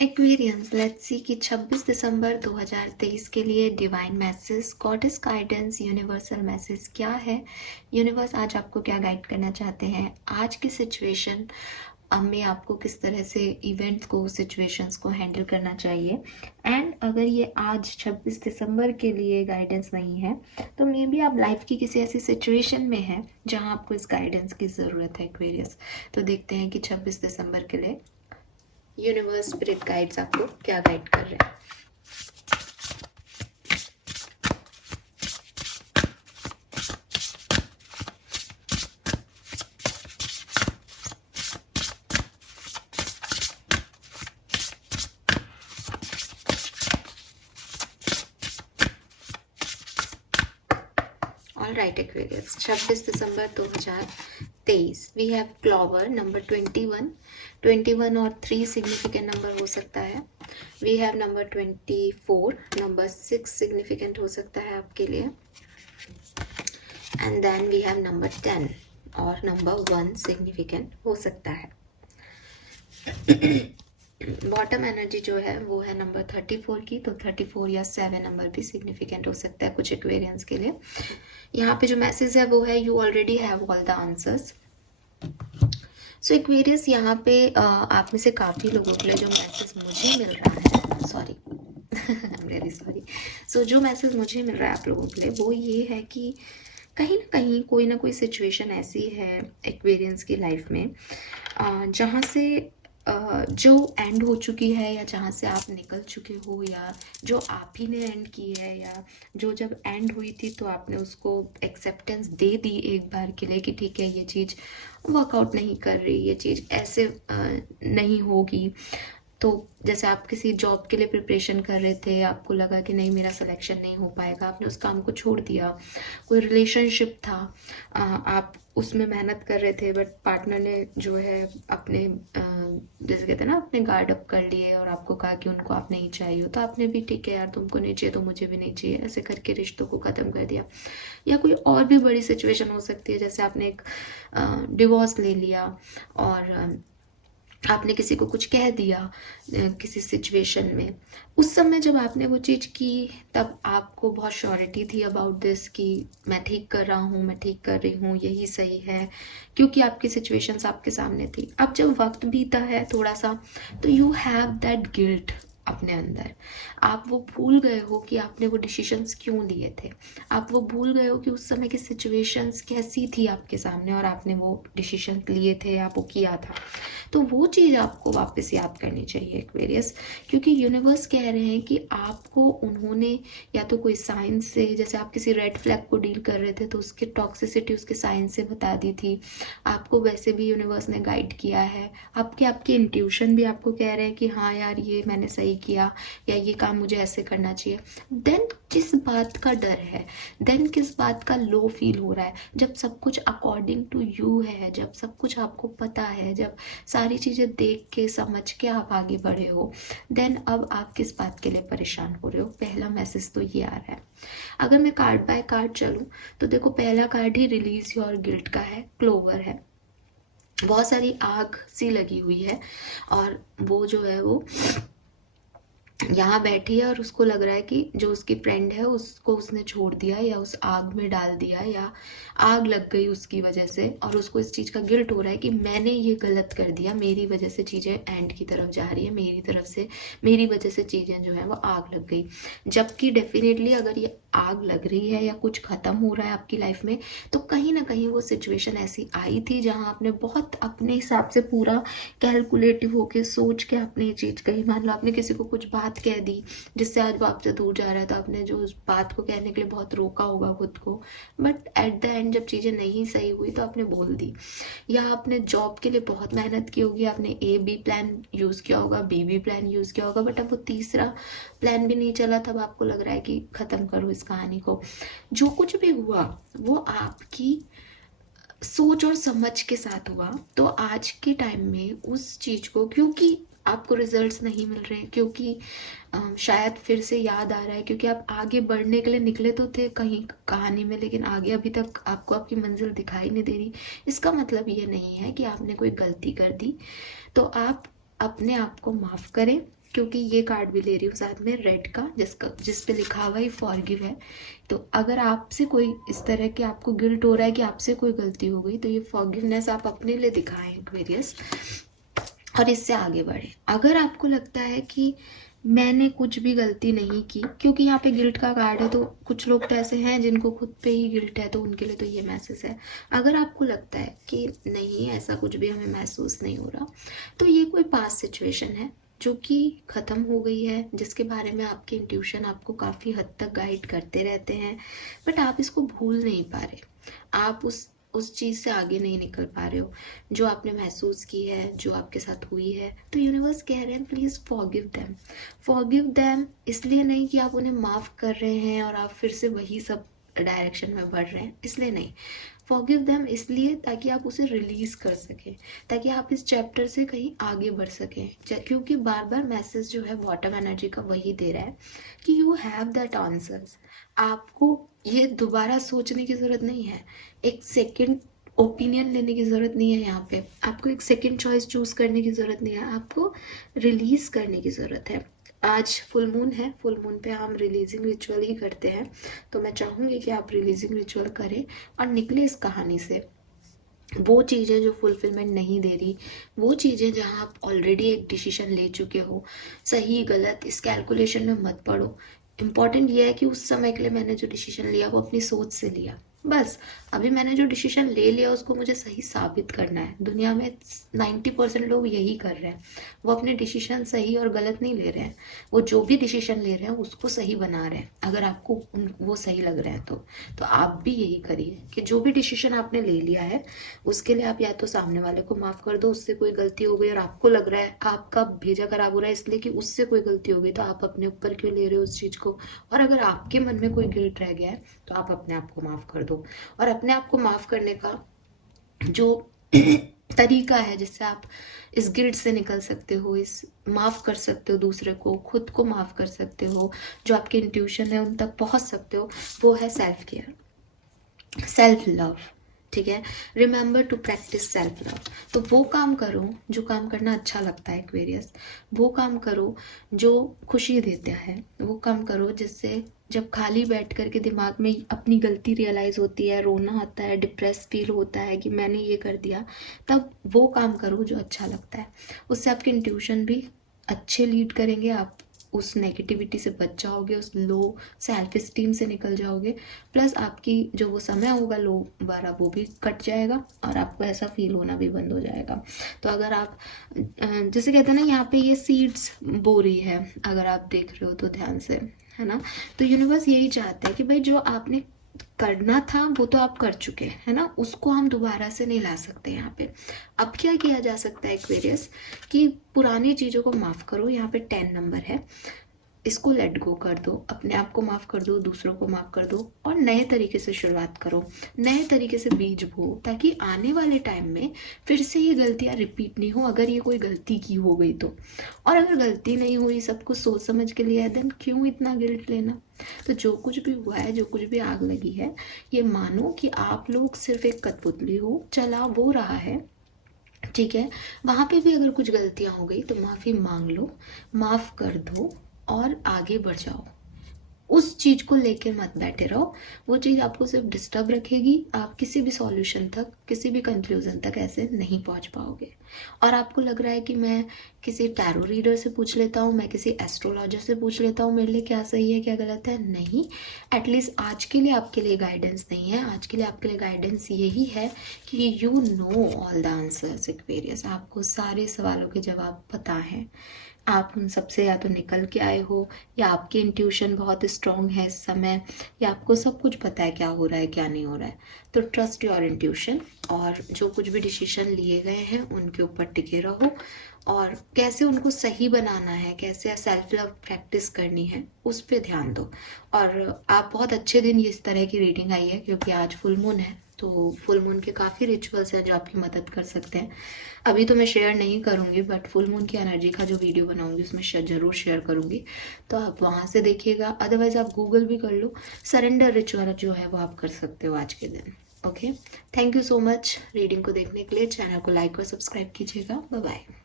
Aquarians, let's see कि 26 December 2023 के लिए divine message, goddess guidance, universal message क्या है। यूनिवर्स आज आपको क्या गाइड करना चाहते हैं, आज की सिचुएशन में आपको किस तरह से इवेंट्स को, सिचुएशंस को हैंडल करना चाहिए। एंड अगर ये आज 26 दिसंबर के लिए गाइडेंस नहीं है तो मे बी आप लाइफ की किसी ऐसी सिचुएशन में हैं जहां आपको इस गाइडेंस की ज़रूरत है एक्वेरियस। तो देखते हैं कि 26 दिसंबर के लिए यूनिवर्स, स्पिरिट गाइड्स आपको क्या गाइड कर रहे हैं। All right Aquarius, 26 December 2023 we have clover number 21 और 3 सिग्निफिकेंट नंबर हो सकता है। We have number 24, number 6 significant हो सकता है आपके लिए। And then we have number 10 और नंबर 1 सिग्निफिकेंट हो सकता है। बॉटम एनर्जी जो है वो है नंबर 34 की, तो 34 या 7 नंबर भी सिग्निफिकेंट हो सकता है कुछ एक्वेरियंस के लिए। यहाँ पे जो मैसेज है वो है you already have all the answers. So Aquarius, यहाँ पे आप में से काफ़ी लोगों के लिए जो मैसेज मुझे मिल रहा है, sorry I am really sorry. So जो मैसेज मुझे मिल रहा है आप लोगों के लिए वो ये है कि कहीं ना कहीं कोई ना कोई सिचुएशन ऐसी है एक्वेरियंस की लाइफ में जहाँ से जो एंड हो चुकी है, या जहाँ से आप निकल चुके हो, या जो आप ही ने एंड की है, या जो जब एंड हुई थी तो आपने उसको एक्सेप्टेंस दे दी एक बार के लिए कि ठीक है ये चीज़ वर्कआउट नहीं कर रही, ये चीज़ ऐसे नहीं होगी। तो जैसे आप किसी जॉब के लिए प्रिपरेशन कर रहे थे, आपको लगा कि नहीं मेरा सिलेक्शन नहीं हो पाएगा, आपने उस काम को छोड़ दिया। कोई रिलेशनशिप था, आप उसमें मेहनत कर रहे थे बट पार्टनर ने जो है अपने जैसे कहते हैं ना अपने गार्ड अप कर लिए और आपको कहा कि उनको आप नहीं चाहिए हो, तो आपने भी ठीक है यार तुमको नहीं चाहिए तो मुझे भी नहीं चाहिए, ऐसे करके रिश्तों को ख़त्म कर दिया। या कोई और भी बड़ी सिचुएशन हो सकती है, जैसे आपने एक डिवोर्स ले लिया और आपने किसी को कुछ कह दिया किसी सिचुएशन में। उस समय जब आपने वो चीज़ की तब आपको बहुत श्योरिटी थी अबाउट दिस कि मैं ठीक कर रहा हूँ, मैं ठीक कर रही हूँ, यही सही है, क्योंकि आपकी सिचुएशंस आपके सामने थी। अब जब वक्त बीता है थोड़ा सा तो यू हैव दैट गिल्ट अपने अंदर। आप वो भूल गए हो कि आपने वो डिसीजंस क्यों लिए थे, आप वो भूल गए हो कि उस समय की सिचुएशंस कैसी थी आपके सामने और आपने वो डिसीजन लिए थे, आप वो किया था। तो वो चीज़ आपको वापस याद करनी चाहिए एक्वेरियस, क्योंकि यूनिवर्स कह रहे हैं कि आपको उन्होंने या तो कोई साइंस से, जैसे आप किसी रेड फ्लैग को डील कर रहे थे तो उसकी टॉक्सिसिटी उसके साइंस से बता दी थी, आपको वैसे भी यूनिवर्स ने गाइड किया है, आपकी इंट्यूशन भी आपको कह रहे हैं कि हाँ यार ये मैंने सही किया, या ये काम मुझे ऐसे करना चाहिए। देन किस बात का डर है, देन किस बात का लो फील हो रहा है, जब सब कुछ अकॉर्डिंग टू यू है, जब सब कुछ आपको पता है, जब सारी चीज़ें देख के समझ के आप आगे बढ़े हो, देन अब आप किस बात के लिए परेशान हो रहे हो। पहला मैसेज तो ये आ रहा है। अगर मैं कार्ड बाय कार्ड चलूँ तो देखो पहला card he release your guilt का है, क्लोवर है। बहुत सारी आग सी लगी हुई है और वो जो है वो यहाँ बैठी है और उसको लग रहा है कि जो उसकी फ्रेंड है उसको उसने छोड़ दिया या उस आग में डाल दिया या आग लग गई उसकी वजह से, और उसको इस चीज़ का गिल्ट हो रहा है कि मैंने ये गलत कर दिया, मेरी वजह से चीज़ें एंड की तरफ जा रही है, मेरी तरफ से मेरी वजह से चीज़ें जो है वो आग लग गई। जबकि डेफिनेटली अगर ये आग लग रही है या कुछ ख़त्म हो रहा है आपकी लाइफ में तो कहीं ना कहीं वो सिचुएशन ऐसी आई थी जहाँ आपने बहुत अपने हिसाब से पूरा कैलकुलेटिव होके सोच के आपने ये चीज़ कही। मान लो आपने किसी को कुछ बात कह दी जिससे आज वो आपसे दूर जा रहा था, आपने जो उस बात को कहने के लिए बहुत रोका होगा खुद को, बट एट द एंड जब चीज़ें नहीं सही हुई तो आपने बोल दी। या आपने जॉब के लिए बहुत मेहनत की होगी, आपने A B प्लान यूज़ किया होगा, B प्लान यूज़ किया होगा, बट अब वो तीसरा प्लान भी नहीं चला, तब आपको लग रहा है कि ख़त्म करो इस कहानी को। जो कुछ भी हुआ वो आपकी सोच और समझ के साथ हुआ। तो आज के टाइम में उस चीज़ को, क्योंकि आपको रिजल्ट्स नहीं मिल रहे हैं, क्योंकि शायद फिर से याद आ रहा है, क्योंकि आप आगे बढ़ने के लिए निकले तो थे कहीं कहानी में, लेकिन आगे अभी तक आपको आपकी मंजिल दिखाई नहीं दे रही। इसका मतलब ये नहीं है कि आपने कोई गलती कर दी। तो आप अपने आप को माफ़ करें, क्योंकि ये कार्ड भी ले रही हूँ साथ में रेड का, जिस पे लिखा हुआ है फॉरगिव है। तो अगर आपसे कोई इस तरह के आपको गिल्ट हो रहा है कि आपसे कोई गलती हो गई, तो ये फॉरगिवनेस आप अपने लिए दिखाएं एक्वेरियस, और इससे आगे बढ़े। अगर आपको लगता है कि मैंने कुछ भी गलती नहीं की, क्योंकि यहाँ पे गिल्ट का कार्ड है, तो कुछ लोग तो ऐसे हैं जिनको खुद पे ही गिल्ट है, तो उनके लिए तो ये मैसेज है। अगर आपको लगता है कि नहीं ऐसा कुछ भी हमें महसूस नहीं हो रहा, तो ये कोई पास्ट सिचुएशन है जो कि ख़त्म हो गई है, जिसके बारे में आपके इंट्यूशन आपको काफ़ी हद तक गाइड करते रहते हैं, बट आप इसको भूल नहीं पा रहे, आप उस चीज़ से आगे नहीं निकल पा रहे हो जो आपने महसूस की है, जो आपके साथ हुई है। तो यूनिवर्स कह रहे हैं प्लीज़ फॉरगिव देम, इसलिए नहीं कि आप उन्हें माफ़ कर रहे हैं और आप फिर से वही सब डायरेक्शन में बढ़ रहे हैं, इसलिए नहीं। फॉरगिव देम इसलिए ताकि आप उसे रिलीज़ कर सकें, ताकि आप इस चैप्टर से कहीं आगे बढ़ सकें, क्योंकि बार बार मैसेज जो है बॉटम एनर्जी का वही दे रहा है कि यू हैव दैट आंसर्स। आपको ये दोबारा सोचने की ज़रूरत नहीं है, एक सेकंड ओपिनियन लेने की ज़रूरत नहीं है, यहाँ पे आपको एक सेकंड चॉइस चूज़ करने की ज़रूरत नहीं है, आपको रिलीज़ करने की ज़रूरत है। आज फुल मून है, फुल मून पे हम रिलीजिंग रिचुअल ही करते हैं, तो मैं चाहूँगी कि आप रिलीजिंग रिचुअल करें और निकले इस कहानी से। वो चीज़ें जो फुलफिलमेंट नहीं दे रही, वो चीज़ें जहाँ आप ऑलरेडी एक डिसीजन ले चुके हो, सही गलत इस कैलकुलेशन में मत पड़ो। इम्पॉर्टेंट ये है कि उस समय के लिए मैंने जो डिसीजन लिया वो अपनी सोच से लिया, बस। अभी मैंने जो डिसीजन ले लिया उसको मुझे सही साबित करना है। दुनिया में 90% लोग यही कर रहे हैं, वो अपने डिसीजन सही और गलत नहीं ले रहे हैं, वो जो भी डिसीजन ले रहे हैं उसको सही बना रहे हैं। अगर आपको वो सही लग रहा है तो आप भी यही करिए कि जो भी डिसीजन आपने ले लिया है उसके लिए आप या तो सामने वाले को माफ़ कर दो, उससे कोई गलती हो गई और आपको लग रहा है आपका भेजा खराब हो रहा है इसलिए कि उससे कोई गलती हो गई, तो आप अपने ऊपर क्यों ले रहे हो उस चीज़ को। और अगर आपके मन में कोई गिल्ट रह गया है तो आप अपने आप को माफ़ कर दो। और अपने आप को माफ़ करने का जो तरीका है जिससे आप इस गिल्ट से निकल सकते हो, इस माफ़ कर सकते हो दूसरे को, खुद को माफ़ कर सकते हो, जो आपके इंट्यूशन है उन तक पहुंच सकते हो, वो है सेल्फ केयर, सेल्फ लव। ठीक है, remember to practise self love. तो वो काम करो जो काम करना अच्छा लगता है एक्वेरियस, वो काम करो जो खुशी देता है, वो काम करो जिससे जब खाली बैठ कर के दिमाग में अपनी गलती रियलाइज़ होती है, रोना आता है, डिप्रेस फील होता है कि मैंने ये कर दिया, तब वो काम करो जो अच्छा लगता है। उससे आपके इंट्यूशन भी अच्छे लीड करेंगे, आप उस नेगेटिविटी से बच जाओगे, उस लो सेल्फ स्टीम से निकल जाओगे, प्लस आपकी जो वो समय होगा लो वाला वो भी कट जाएगा और आपको ऐसा फील होना भी बंद हो जाएगा। तो अगर आप जैसे कहते हैं ना, यहाँ पे ये सीड्स बो रही है, अगर आप देख रहे हो तो ध्यान से, है ना। तो यूनिवर्स यही चाहता है कि भाई जो आपने करना था वो तो आप कर चुके हैं ना, उसको हम दोबारा से नहीं ला सकते यहाँ पे। अब क्या किया जा सकता है एक्वेरियस, कि पुरानी चीज़ों को माफ़ करो। यहाँ पे 10 नंबर है, इसको लेट गो कर दो, अपने आप को माफ़ कर दो, दूसरों को माफ़ कर दो और नए तरीके से शुरुआत करो, नए तरीके से बीज बो, ताकि आने वाले टाइम में फिर से ये गलतियाँ रिपीट नहीं हो, अगर ये कोई गलती की हो गई तो। और अगर गलती नहीं हुई, सब कुछ सोच समझ के लिया है, देन क्यों इतना गिल्ट लेना। तो जो कुछ भी हुआ है, जो कुछ भी आग लगी है, ये मानो कि आप लोग सिर्फ एक कठपुतली हो, चला वो रहा है, ठीक है। वहाँ पे भी अगर कुछ गलतियाँ हो गई तो माफ़ी मांग लो, माफ़ कर दो और आगे बढ़ जाओ। उस चीज़ को लेकर मत बैठे रहो, वो चीज़ आपको सिर्फ डिस्टर्ब रखेगी, आप किसी भी सॉल्यूशन तक, किसी भी कंक्लूजन तक ऐसे नहीं पहुंच पाओगे। और आपको लग रहा है कि मैं किसी टैरो रीडर से पूछ लेता हूँ, मैं किसी एस्ट्रोलॉजर से पूछ लेता हूँ मेरे लिए क्या सही है क्या गलत है, नहीं। एटलीस्ट आज के लिए आपके लिए गाइडेंस नहीं है, आज के लिए आपके लिए गाइडेंस यही है कि you know all the answers Aquarius, आपको सारे सवालों के जवाब पता हैं, आप उन सबसे या तो निकल के आए हो, या आपकी इंट्यूशन बहुत स्ट्रॉन्ग है इस समय, या आपको सब कुछ पता है क्या हो रहा है क्या नहीं हो रहा है। तो ट्रस्ट योर इंट्यूशन, और जो कुछ भी डिसीजन लिए गए हैं उनके ऊपर टिके रहो, और कैसे उनको सही बनाना है, कैसे सेल्फ लव प्रैक्टिस करनी है, उस पर ध्यान दो। और आप बहुत अच्छे दिन ये इस तरह की रीडिंग आई है, क्योंकि आज फुल मून है, तो फुल मून के काफ़ी रिचुअल्स हैं जो आपकी मदद कर सकते हैं। अभी तो मैं शेयर नहीं करूँगी, बट फुल मून की एनर्जी का जो वीडियो बनाऊँगी उसमें ज़रूर शेयर करूँगी, तो आप वहाँ से देखिएगा। अदरवाइज़ आप गूगल भी कर लो, सरेंडर रिचुअल जो है वो आप कर सकते हो आज के दिन। Okay, thank you so much reading को देखने के लिए। चैनल को लाइक और सब्सक्राइब कीजिएगा। Bye bye.